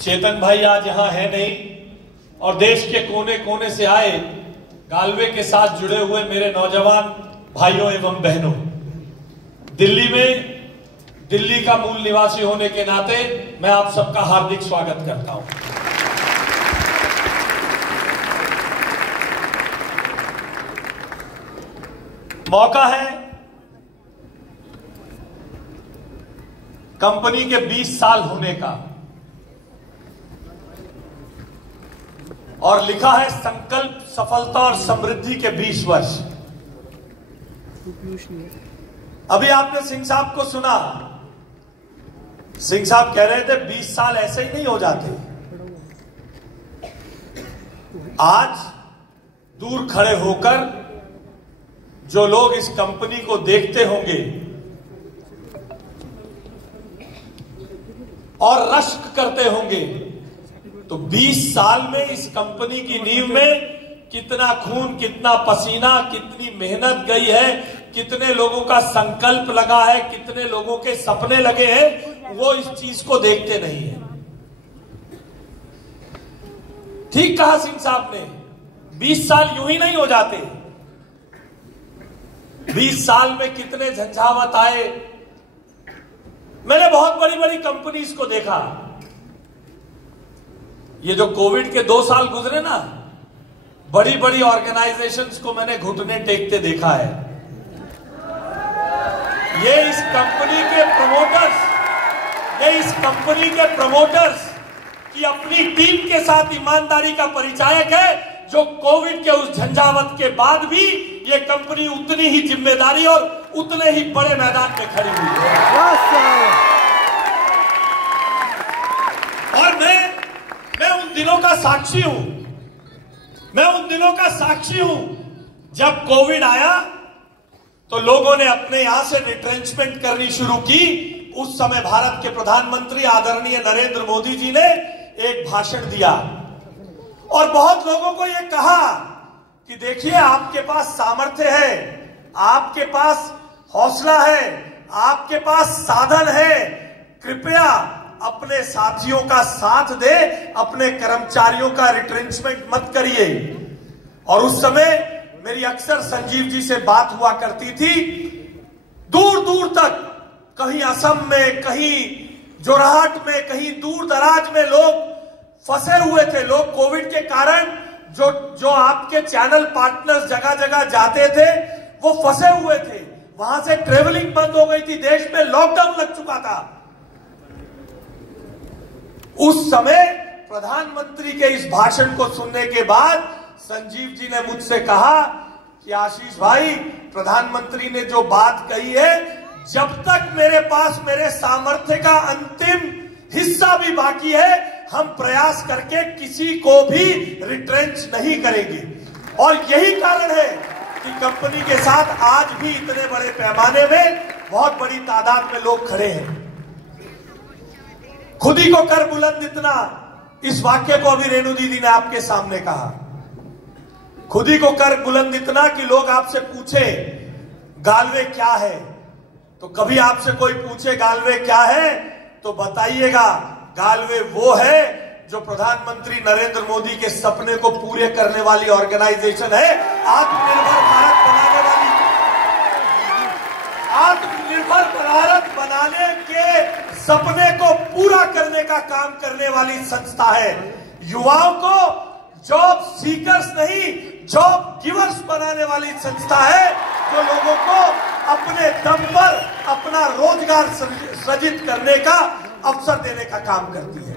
चेतन भाई आज यहाँ है नहीं और देश के कोने कोने से आए गालवे के साथ जुड़े हुए मेरे नौजवान भाइयों एवं बहनों, दिल्ली में दिल्ली का मूल निवासी होने के नाते मैं आप सबका हार्दिक स्वागत करता हूं। मौका है कंपनी के 20 साल होने का और लिखा है संकल्प सफलता और समृद्धि के 20 वर्ष। अभी आपने सिंह साहब को सुना, सिंह साहब कह रहे थे 20 साल ऐसे ही नहीं हो जाते। आज दूर खड़े होकर जो लोग इस कंपनी को देखते होंगे और रश्क करते होंगे, तो 20 साल में इस कंपनी की नींव में कितना खून, कितना पसीना, कितनी मेहनत गई है, कितने लोगों का संकल्प लगा है, कितने लोगों के सपने लगे हैं, वो इस चीज को देखते नहीं है। ठीक कहा सिंह साहब ने, 20 साल यूं ही नहीं हो जाते। 20 साल में कितने झंझावत आए। मैंने बहुत बड़ी बड़ी कंपनीज को देखा। ये जो कोविड के 2 साल गुजरे ना, बड़ी बड़ी ऑर्गेनाइजेशंस को मैंने घुटने टेकते देखा है। ये इस कंपनी के प्रमोटर्स की अपनी टीम के साथ ईमानदारी का परिचायक है, जो कोविड के उस झंझावत के बाद भी ये कंपनी उतनी ही जिम्मेदारी और उतने ही बड़े मैदान में खड़ी हुई है। और मैं उन दिनों का साक्षी हूं। मैं उन दिनों का साक्षी हूं जब कोविड आया तो लोगों ने अपने यहां से रिट्रेंचमेंट करनी शुरू की। उस समय भारत के प्रधानमंत्री आदरणीय नरेंद्र मोदी जी ने एक भाषण दिया और बहुत लोगों को यह कहा कि देखिए, आपके पास सामर्थ्य है, आपके पास हौसला है, आपके पास साधन है, कृपया अपने साथियों का साथ दे, अपने कर्मचारियों का रिट्रेंचमेंट मत करिए। और उस समय मेरी अक्सर संजीव जी से बात हुआ करती थी। दूर दूर तक, कहीं असम में, कहीं जोरहाट में, कहीं दूर दराज में लोग फंसे हुए थे। लोग कोविड के कारण जो आपके चैनल पार्टनर्स जगह जगह जाते थे, वो फंसे हुए थे। वहां से ट्रेवलिंग बंद हो गई थी, देश में लॉकडाउन लग चुका था। उस समय प्रधानमंत्री के इस भाषण को सुनने के बाद संजीव जी ने मुझसे कहा कि आशीष भाई, प्रधानमंत्री ने जो बात कही है, जब तक मेरे पास मेरे सामर्थ्य का अंतिम हिस्सा भी बाकी है, हम प्रयास करके किसी को भी रिट्रेंच नहीं करेंगे। और यही कारण है कि कंपनी के साथ आज भी इतने बड़े पैमाने में बहुत बड़ी तादाद में लोग खड़े हैं। खुद ही को कर बुलंद इतना, इस वाक्य को अभी रेणु दीदी ने आपके सामने कहा। खुद ही को कर बुलंद इतना कि लोग आपसे पूछे गालवे क्या है, तो कभी आपसे कोई पूछे गालवे क्या है तो बताइएगा, गालवे वो है जो प्रधानमंत्री नरेंद्र मोदी के सपने को पूरे करने वाली ऑर्गेनाइजेशन है। आत्मनिर्भर भारत बनाने के सपने को पूरा करने का काम करने वाली संस्था है। युवाओं को जॉब सीकर्स नहीं, जॉब गिवर्स बनाने वाली संस्था है, जो लोगों को अपने दम पर अपना रोजगार सृजित करने का अवसर देने का काम करती है,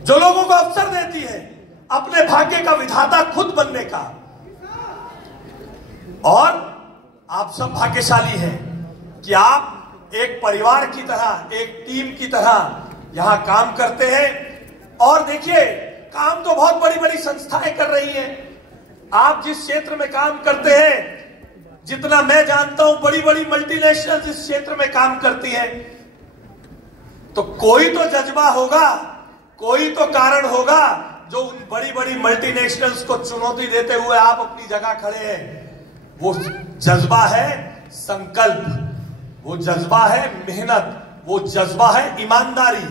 जो लोगों को अवसर देती है अपने भाग्य का विधाता खुद बनने का। और आप सब भाग्यशाली हैं कि आप एक परिवार की तरह, एक टीम की तरह यहां काम करते हैं। और देखिए, काम तो बहुत बड़ी बड़ी संस्थाएं कर रही हैं। आप जिस क्षेत्र में काम करते हैं, जितना मैं जानता हूं, बड़ी बड़ी मल्टीनेशनल इस क्षेत्र में काम करती हैं। तो कोई तो जज्बा होगा, कोई तो कारण होगा जो उन बड़ी बड़ी मल्टीनेशनल्स को चुनौती देते हुए आप अपनी जगह खड़े हैं। वो जज्बा है संकल्प, वो जज्बा है मेहनत, वो जज्बा है ईमानदारी।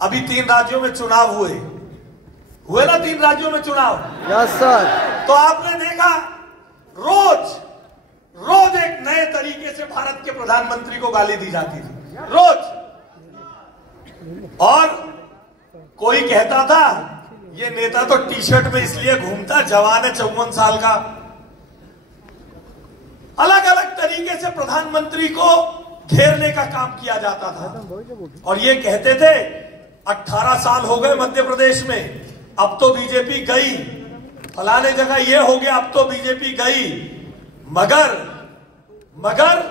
अभी 3 राज्यों में चुनाव हुए ना, 3 राज्यों में चुनाव। Yes sir. तो आपने देखा रोज एक नए तरीके से भारत के प्रधानमंत्री को गाली दी जाती थी, रोज। और कोई कहता था ये नेता तो टी शर्ट में इसलिए घूमता, जवान है 54 साल का। अलग अलग तरीके से प्रधानमंत्री को घेरने का काम किया जाता था और ये कहते थे 18 साल हो गए मध्य प्रदेश में, अब तो बीजेपी गई, फलाने जगह ये हो गया, अब तो बीजेपी गई। मगर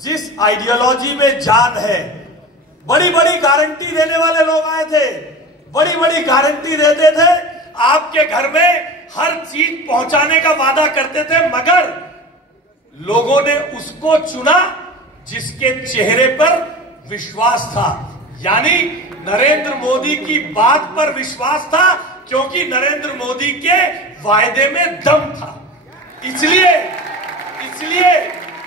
जिस आइडियोलॉजी में जान है, बड़ी बड़ी गारंटी देने वाले लोग आए थे, बड़ी बड़ी गारंटी देते थे, आपके घर में हर चीज पहुंचाने का वादा करते थे, मगर लोगों ने उसको चुना जिसके चेहरे पर विश्वास था, यानी नरेंद्र मोदी की बात पर विश्वास था, क्योंकि नरेंद्र मोदी के वायदे में दम था। इसलिए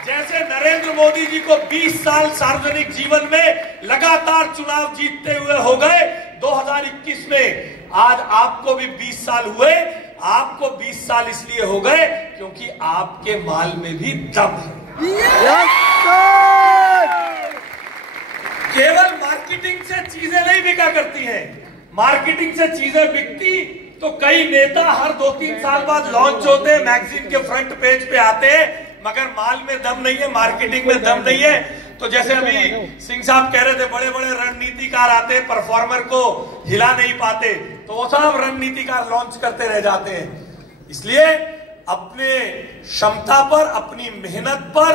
जैसे नरेंद्र मोदी जी को 20 साल सार्वजनिक जीवन में लगातार चुनाव जीतते हुए हो गए, 2021 में आज आपको भी 20 साल हुए। आपको 20 साल इसलिए हो गए क्योंकि आपके माल में भी दम है। केवल मार्केटिंग से चीजें नहीं बिका करती हैं, मार्केटिंग से चीजें बिकती तो कई नेता हर 2-3 साल बाद लॉन्च होते हैं, मैगजीन के फ्रंट पेज पे आते हैं, मगर माल में दम नहीं है, मार्केटिंग में दम नहीं है। तो जैसे अभी सिंह साहब कह रहे थे, बड़े बड़े रणनीतिकार आते, परफॉर्मर को हिला नहीं पाते, तो वो सब रणनीतिकार लॉन्च करते रह जाते हैं। इसलिए अपने क्षमता पर, अपनी मेहनत पर,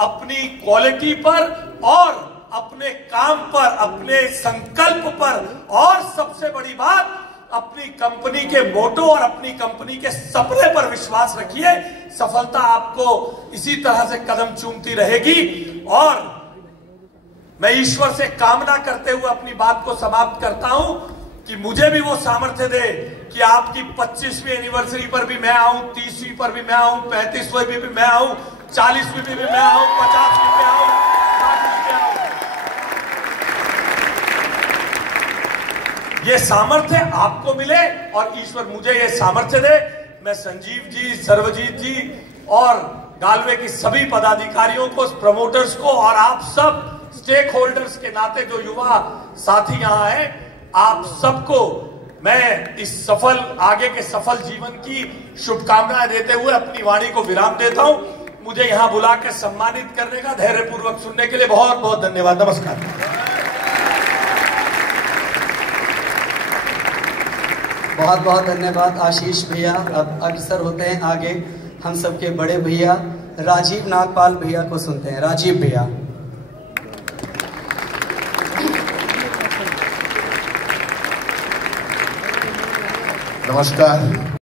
अपनी क्वालिटी पर और अपने काम पर, अपने संकल्प पर, और सबसे बड़ी बात अपनी कंपनी के मोटो और अपनी कंपनी के सपने पर विश्वास रखिए। सफलता आपको इसी तरह से कदम चूमती रहेगी। और मैं ईश्वर से कामना करते हुए अपनी बात को समाप्त करता हूं कि मुझे भी वो सामर्थ्य दे कि आपकी 25वीं एनिवर्सरी पर भी मैं आऊं, 30वीं पर भी मैं आऊं, 35वीं भी मैं आऊं, 40वीं भी मैं आऊं, 50वीं पे आऊं, 60वीं पे आऊं। ये सामर्थ्य आपको मिले और ईश्वर मुझे ये सामर्थ्य दे। मैं संजीव जी, सर्वजीत जी और गालवे की सभी पदाधिकारियों को, प्रमोटर्स को और आप सब स्टेक होल्डर्स के नाते जो युवा साथी यहां हैं, आप सबको मैं इस आगे के सफल जीवन की शुभकामनाएं देते हुए अपनी वाणी को विराम देता हूं। मुझे यहां बुलाकर सम्मानित करने का, धैर्यपूर्वक सुनने के लिए बहुत बहुत धन्यवाद। नमस्कार। बहुत बहुत धन्यवाद आशीष भैया। अब अग्रसर होते हैं आगे हम सबके बड़े भैया राजीव नागपाल भैया को सुनते हैं। राजीव भैया। नमस्कार।